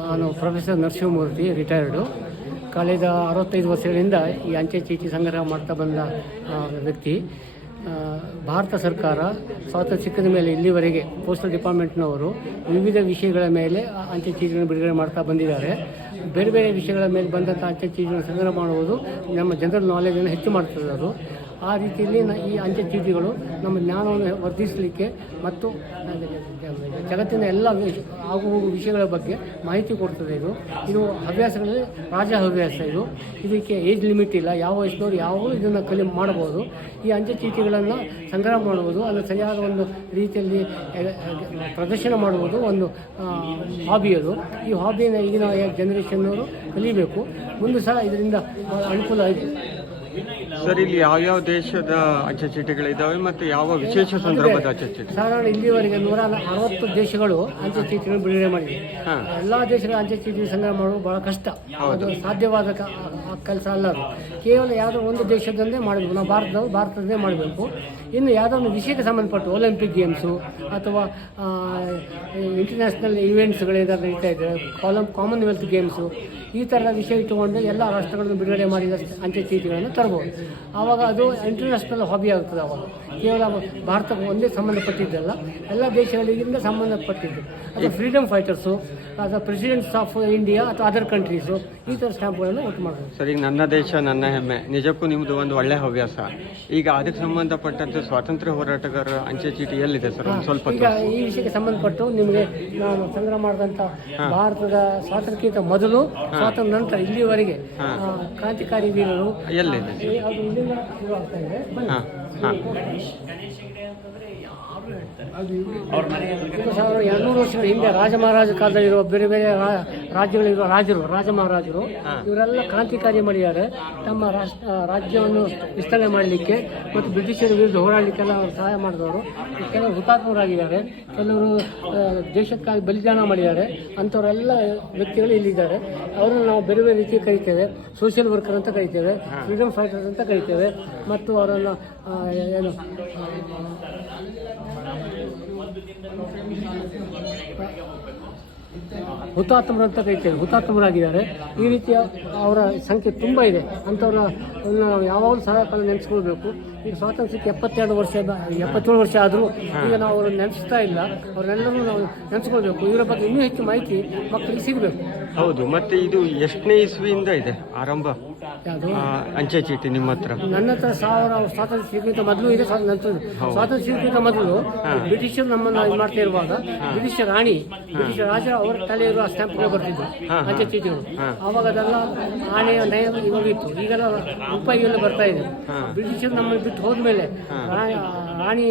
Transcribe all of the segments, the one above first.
ನಾನು professor Narasimhamurthy retired ಕಳೆದ ಅರವತ್ತೈದು ವರ್ಷಗಳಿಂದ ಈ ಅಂಚೆ ಚೀಟಿ ಸಂಗ್ರಹ ಮಾಡ್ತಾ ಬಂದ ವ್ಯಕ್ತಿ. ಭಾರತ ಸರ್ಕಾರ ಸ್ವಾತಂತ್ರ್ಯ ಸಿಕ್ಕಿದ ಮೇಲೆ ಇಲ್ಲಿವರೆಗೆ ಪೋಸ್ಟಲ್ ಡಿಪಾರ್ಟ್ಮೆಂಟ್ನವರು ವಿವಿಧ ವಿಷಯಗಳ ಮೇಲೆ ಅಂಚೆ ಚೀಟಿಗಳನ್ನು ಬಿಡುಗಡೆ ಮಾಡ್ತಾ ಬಂದಿದ್ದಾರೆ. ಬೇರೆ ಬೇರೆ ವಿಷಯಗಳ ಮೇಲೆ ಬಂದಂಥ ಅಂಚೆ ಚೀಟಿಗಳನ್ನು ಸಂಗ್ರಹ ಮಾಡುವುದು ನಮ್ಮ ಜನರಲ್ ನಾಲೆಜನ್ನು ಹೆಚ್ಚು ಮಾಡ್ತದೆ ಅದು. ಆ ರೀತಿಯಲ್ಲಿ ಈ ಅಂಚೆ ಚೀಟಿಗಳು ನಮ್ಮ ಜ್ಞಾನವನ್ನು ವರ್ಧಿಸಲಿಕ್ಕೆ ಮತ್ತು ಜಗತ್ತಿನ ಎಲ್ಲ ಆಗು ವಿಷಯಗಳ ಬಗ್ಗೆ ಮಾಹಿತಿ ಕೊಡ್ತದೆ ಇದು. ಇದು ಹವ್ಯಾಸಗಳಲ್ಲಿ ರಾಜ ಹವ್ಯಾಸ ಇದು. ಇದಕ್ಕೆ ಏಜ್ ಲಿಮಿಟ್ ಇಲ್ಲ. ಯಾವ ವಯಸ್ಸಿನವರು ಯಾವಾಗಲೂ ಇದನ್ನು ಕಲಿ ಮಾಡಬಹುದು. ಈ ಅಂಚೆ ಚೀಟಿಗಳನ್ನು ಸಂಗ್ರಹ ಮಾಡುವುದು ಅದು ಸರಿಯಾದ ಒಂದು ರೀತಿಯಲ್ಲಿ ಪ್ರದರ್ಶನ ಮಾಡುವುದು ಒಂದು ಹಾಬಿ ಅದು. ಈ ಹಾಬಿಯನ್ನು ಈಗಿನ ಜನರೇಷನ್ನವರು ಕಲಿಬೇಕು. ಮುಂದೆ ಸಹ ಇದರಿಂದ ಅನುಕೂಲ ಆಯಿತು. ಸರ್ ಇಲ್ಲಿ ಯಾವ ಯಾವ ದೇಶದ ಅಂಚೆ ಚೀಟಿಗಳಿದ್ದಾವೆ ಮತ್ತು ಯಾವ ವಿಶೇಷ ಸಂದರ್ಭದ ಅಂಚೆ ಚೀಟಿ ಸಾಧಾರಣ ಇಲ್ಲಿವರೆಗೆ ನೂರ ಅರವತ್ತು ದೇಶಗಳು ಅಂಚೆ ಚೀಟಿಗಳನ್ನು ಬಿಡುಗಡೆ ಮಾಡಿವೆ. ಹಾ. ಎಲ್ಲ ದೇಶಗಳ ಅಂಚೆ ಚೀಟಿ ಸಂಗ್ರಹ ಮಾಡುವುದು ಬಹಳ ಕಷ್ಟ. ಅದು ಸಾಧ್ಯವಾದ ಕೆಲಸ ಅಲ್ಲ ಅದು. ಕೇವಲ ಯಾವುದೋ ಒಂದು ದೇಶದಲ್ಲೇ ಮಾಡಬೇಕು. ನಾವು ಭಾರತದವರು ಭಾರತದಲ್ಲೇ ಮಾಡಬೇಕು. ಇನ್ನು ಯಾವುದೋ ಒಂದು ವಿಷಯಕ್ಕೆ ಸಂಬಂಧಪಟ್ಟು ಒಲಿಂಪಿಕ್ ಗೇಮ್ಸು ಅಥವಾ ಇಂಟರ್ನ್ಯಾಷನಲ್ ಇವೆಂಟ್ಸ್ಗಳೇನಾದ್ರು ನಡೀತಾ ಇದ್ದರೆ ಕಾಮನ್ವೆಲ್ತ್ ಗೇಮ್ಸು ಈ ಥರದ ವಿಷಯ ಇಟ್ಟುಕೊಂಡು ಎಲ್ಲ ರಾಷ್ಟ್ರಗಳನ್ನು ಬಿಡುಗಡೆ ಮಾಡಿದ ಅಂಚೆ ಚೀಟಿಗಳನ್ನು ತರ್ಬೋದು ಆವಾಗ ಅದು ಇಂಟರ್ನ್ಯಾಷನಲ್ ಹಾಬಿ ಆಗ್ತದೆ ಅವಾಗ. ಕೇವಲ ಭಾರತಕ್ಕೆ ಒಂದೇ ಸಂಬಂಧಪಟ್ಟಿದ್ದಲ್ಲ ಎಲ್ಲ ದೇಶಗಳಿಗಿಂತ ಸಂಬಂಧಪಟ್ಟಿದ್ದು. ಅದು ಫ್ರೀಡಮ್ ಫೈಟರ್ಸು ಅಥವಾ ಪ್ರೆಸಿಡೆಂಟ್ಸ್ ಆಫ್ ಇಂಡಿಯಾ ಅಥವಾ ಅದರ್ ಕಂಟ್ರೀಸು ಈ ಥರ ಸ್ಟ್ಯಾಂಪ್ಗಳನ್ನು ಒಟ್ಟು ಮಾಡ್ಬೋದು. ಸರಿ ನನ್ನ ದೇಶ ನನ್ನ ಹೆಮ್ಮೆ. ನಿಜಕ್ಕೂ ನಿಮ್ಮದು ಒಂದು ಒಳ್ಳೆ ಹವ್ಯಾಸ. ಈಗ ಅದಕ್ಕೆ ಸಂಬಂಧಪಟ್ಟಂತೆ ಸ್ವಾತಂತ್ರ್ಯ ಹೋರಾಟಗಾರರ ಅಂಚೆ ಚೀಟಿ ಎಲ್ಲಿದೆ ಸರ್? ಒಂದು ಸ್ವಲ್ಪ ಈಗ ಈ ವಿಷಯಕ್ಕೆ ಸಂಬಂಧಪಟ್ಟು ನಿಮಗೆ ನಾನು ಸಂಗ್ರಹ ಮಾಡಿದಂಥ ಭಾರತದ ಸ್ವಾತಂತ್ರ್ಯಕ್ಕಿಂತ ಮೊದಲು ಸ್ವಾತಂತ್ರ್ಯ ನಂತರ ಇಲ್ಲಿವರೆಗೆ ಆ, ಕ್ರಾಂತಿಕಾರಿ ವೀರರು ಎಲ್ಲಿದೆ? ಹಾಂ. ಎರಡ್ನೂರು ವರ್ಷಗಳ ಹಿಂದೆ ರಾಜ ಮಹಾರಾಜ ಕಾಲದಲ್ಲಿರುವ ಬೇರೆ ಬೇರೆ ರಾ- ರಾಜ್ಯಗಳಿರುವ ರಾಜರು ರಾಜ ಮಹಾರಾಜರು ಇವರೆಲ್ಲ ಕ್ರಾಂತಿಕಾರಿ ಮಾಡಿದ್ದಾರೆ. ತಮ್ಮ ರಾಷ್ಟ್ರ ರಾಜ್ಯವನ್ನು ವಿಸ್ತರಣೆ ಮಾಡಲಿಕ್ಕೆ ಮತ್ತು ಬ್ರಿಟಿಷರ ವಿರುದ್ಧ ಹೋರಾಡಲಿಕ್ಕೆಲ್ಲ ಅವರು ಸಹಾಯ ಮಾಡಿದವರು. ಕೆಲವರು ಹುತಾತ್ಮರಾಗಿದ್ದಾರೆ. ಕೆಲವರು ದೇಶಕ್ಕಾಗಿ ಬಲಿದಾನ ಮಾಡಿದ್ದಾರೆ. ಅಂಥವರೆಲ್ಲ ವ್ಯಕ್ತಿಗಳು ಇಲ್ಲಿದ್ದಾರೆ. ಅವರನ್ನು ನಾವು ಬೇರೆ ಬೇರೆ ರೀತಿ ಕರಿತೇವೆ. ಸೋಷಿಯಲ್ ವರ್ಕರ್ ಅಂತ ಕರಿತೇವೆ. ಫ್ರೀಡಮ್ ಫೈಟರ್ಸ್ ಅಂತ ಕರಿತೇವೆ. ಮತ್ತು ಅವರನ್ನು ಏನು ಹುತಾತ್ಮರು ಅಂತ ಕರಿತೇವೆ ಹುತಾತ್ಮರಾಗಿದ್ದಾರೆ. ಈ ರೀತಿಯ ಅವರ ಸಂಖ್ಯೆ ತುಂಬ ಇದೆ. ಅಂಥವ್ರ ನಾವು ಯಾವಾಗಲೂ ಸಹ ಕಾಲ ನೆನೆಸ್ಕೊಳ್ಬೇಕು. ಈಗ ಸ್ವಾತಂತ್ರ್ಯಕ್ಕೆ ಎಪ್ಪತ್ತೆರಡು ವರ್ಷ ಎಪ್ಪತ್ತೇಳು ವರ್ಷ ಆದರೂ ಈಗ ನಾವು ಅವ್ರನ್ನ ನೆನೆಸ್ತಾ ಇಲ್ಲ. ಅವ್ರನ್ನೆಲ್ಲರೂ ನಾವು ನೆನೆಸ್ಕೊಳ್ಬೇಕು. ಇವರ ಬಗ್ಗೆ ಇನ್ನೂ ಹೆಚ್ಚು ಮಾಹಿತಿ ಮಕ್ಕಳಿಗೆ ಸಿಗಬೇಕು. ಹೌದು ಮತ್ತೆ ಇದು ಎಷ್ಟನೇ ಇಸ್ವಿಯಿಂದ ಇದೆ ಆರಂಭ? ಅಂಚೆ ಚೀಟಿ ನಿಮ್ಮ ಹತ್ರ. ನನ್ನ ಹತ್ರ ಸಾವಿರ ಸ್ವಾತಂತ್ರ್ಯ ಸಿಕ್ಕಿಂತ ಮೊದಲು ಇದೆ. ಸ್ವಾತಂತ್ರ್ಯ ಸಿಕ್ಕಿಂತ ಮೊದಲು ಬ್ರಿಟಿಷರು ನಮ್ಮನ್ನು ಇದು ಮಾಡ್ತಾ ಇರುವಾಗ ಬ್ರಿಟಿಷ್ ರಾಣಿ ಬ್ರಿಟಿಷ್ ರಾಜ ಅವರ ತಲೆ ಇರುವ ಸ್ಟ್ಯಾಂಪ್ಗಳು ಬರ್ತಿದ್ವು ಅಂಚೆ ಚೀಟಿಗಳು ಅವಾಗ ಅದೆಲ್ಲ ಆನೆ ನಯ ಇವಾಗಿತ್ತು. ಈಗೆಲ್ಲ ರೂಪಾಯಿಗೆಲ್ಲ ಬರ್ತಾ ಇದೆ. ಬ್ರಿಟಿಷರು ನಮ್ಮ ಬಿಟ್ಟು ಹೋದ್ಮೇಲೆ ಮೇಲೆ ರಾಣಿ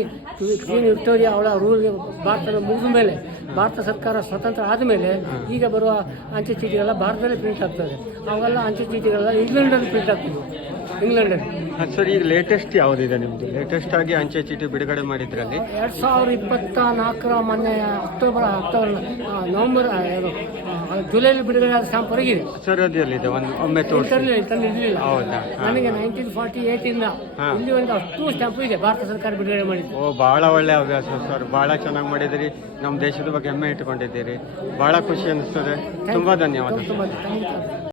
ಕ್ವೀನ್ ವಿಕ್ಟೋರಿಯಾ ಅವಳ ರೂಲ್ ಭಾರತದ ಮುಗಿದ ಮೇಲೆ ಭಾರತ ಸರ್ಕಾರ ಸ್ವತಂತ್ರ ಆದಮೇಲೆ ಈಗ ಬರುವ ಅಂಚೆ ಚೀಟಿಗಳೆಲ್ಲ ಭಾರತದಲ್ಲೇ ಪ್ರಿಂಟ್ ಆಗ್ತದೆ. ಅವೆಲ್ಲ ಅಂಚೆ ಚೀಟಿಗಳೆಲ್ಲ ಇಂಗ್ಲೆಂಡಲ್ಲಿ ಪ್ರಿಂಟ್ ಆಗ್ತದೆ ಇಂಗ್ಲೆಂಡಲ್ಲಿ ಸರ್ ಈಗ ಲೇಟೆಸ್ಟ್ ಯಾವುದಿದೆ ನಿಮ್ಮದು ಲೇಟೆಸ್ಟ್ ಆಗಿ ಅಂಚೆ ಚೀಟಿ ಬಿಡುಗಡೆ ಮಾಡಿದ್ರಲ್ಲಿ? ಎರಡು ಸಾವಿರದ ಇಪ್ಪತ್ತ ನಾಲ್ಕರ ಮೊನ್ನೆ ಅಕ್ಟೋಬರ್ ಅಕ್ಟೋಬರ್ ನವೆಂಬರ್ ಜುಲೈಲಿ ಬಿಡುಗಡೆ ಆದ ಸ್ಟಾಂಪ್ ಹೊರಗಿದೆ ಸರ್ ಅದು ಎಲ್ಲಿದೆ ಒಂದು ಒಮ್ಮೆ ತೋರಿಸಿ. ತರಲಿಲ್ಲ ತಂದು ಇರಲಿಲ್ಲ ಹೌದಾ? ನನಗೆ ನೈನ್ಟೀನ್ ಫಾರ್ಟಿ ಏಯ್ಟಿಂದ ಇಲ್ಲಿವರೆಗೆ ಅಷ್ಟು ಸ್ಟಾಂಪು ಇದೆ ಭಾರತ ಸರ್ಕಾರ ಬಿಡುಗಡೆ ಮಾಡಿದೆ ಓ ಭಾಳ ಒಳ್ಳೆ ಹವ್ಯಾಸ ಸರ್. ಭಾಳ ಚೆನ್ನಾಗಿ ಮಾಡಿದಿರಿ ನಮ್ಮ ದೇಶದ ಬಗ್ಗೆ ಹೆಮ್ಮೆ ಇಟ್ಕೊಂಡಿದ್ದೀರಿ ಭಾಳ ಖುಷಿ ಅನಿಸ್ತದೆ. ತುಂಬ ಧನ್ಯವಾದ ತುಂಬ